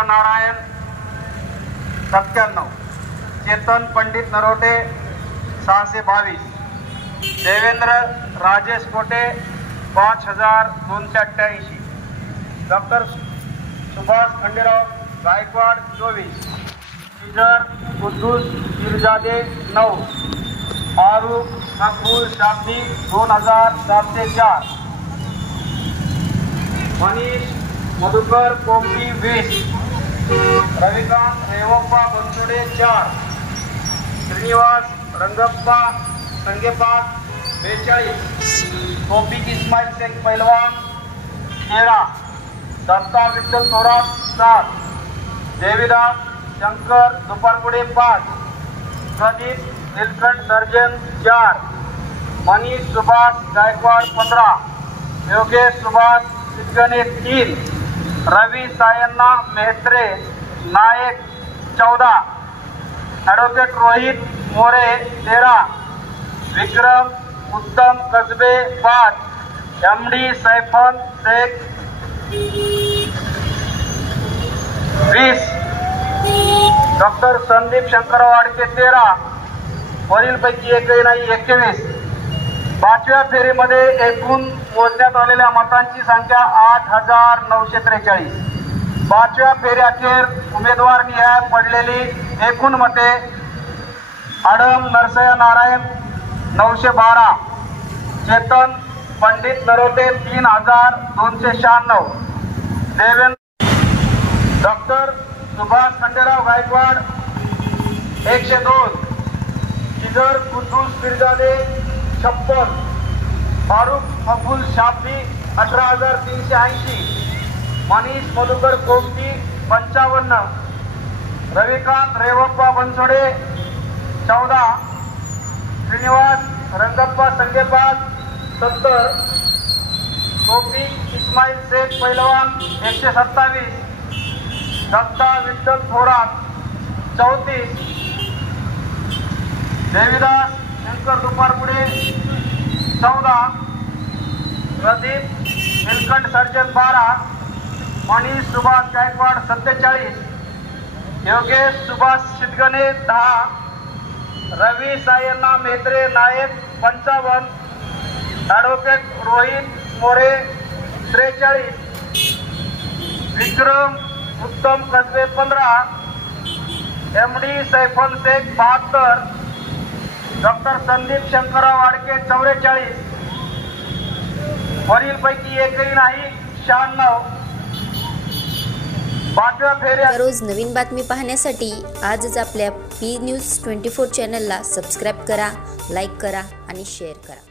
नरसया नारायण 97, चेतन पंडित नरोटे 622, देवेंद्र राजेश कोटे 5288, डॉक्टर सुभाष खंडेराव गायकवाड 24, श्रीधर कुद्दूस पीरजादे 9, फारूक मकबूल Shabdi 2704, Manish Madhukar कोंबी 20, Ravikant Revappa Bansode 4, Shrinivas Rangappa संगेपाक 42, Taufiq Ismail Shaikh Pahalwan 13, Datta Vitthal Thorat 7, Devidas Shankar Duparpude 5, Pradeep Nilkanth Sarjan 4, Manish Subhash Gaikwad 15, Yogesh Subhash Siddhagane 3, Ravi Sayanna Mehtre Nayak 14, advocate Rohit More 13, Vikram Uttam Kasbe 5, MD Saifan Shaikh 20, doctor Sandeep Shankarrao Wadke 13, वरीलपैकी एकही नाही 21. 5व्या फेरीमध्ये एकूण मोजण्यात आलेल्या मतांची संख्या 8943. 5व्या फेरी अखेर उमेदवार निहाय पडलेली एकूण मते: आडम नरसया नारायण 912, चेतन पंडित नरोटे 3296, देवेंद्र डॉक्टर सुभाष खंडेराव गायकवाड 102, श्रीधर कुद्दूस पीरजादे 56, फारूक मकबूल Shabdi 18380, Manish Madhukar कोंबी 55, Ravikant Revappa Bansode 14, Shrinivas Rangappa संगेपाक 70, Taufiq Ismail Shaikh Pahalwan 127, Datta Vitthal Thorat 34, Devidas Shankar Duparpude 14, Pradeep Nilkanth Sarjan 12, Manish Subhash Gaikwad 47, Yogesh Subhash Siddhagane 10, Ravi Sayanna Mehtre Nayak 55, advocate Rohit More 43, Vikram Uttam Kasbe 15, MD Saifan Shaikh 72, doctor Sandeep Shankarrao Wadke 44, वरीलपैकी एकही नाही 96. 5व्या फेऱ्या रोज नवीन बातमी पाहण्यासाठी आजच आपल्या P News 24 चॅनलला सबस्क्राईब करा, लाईक करा आणि शेअर करा.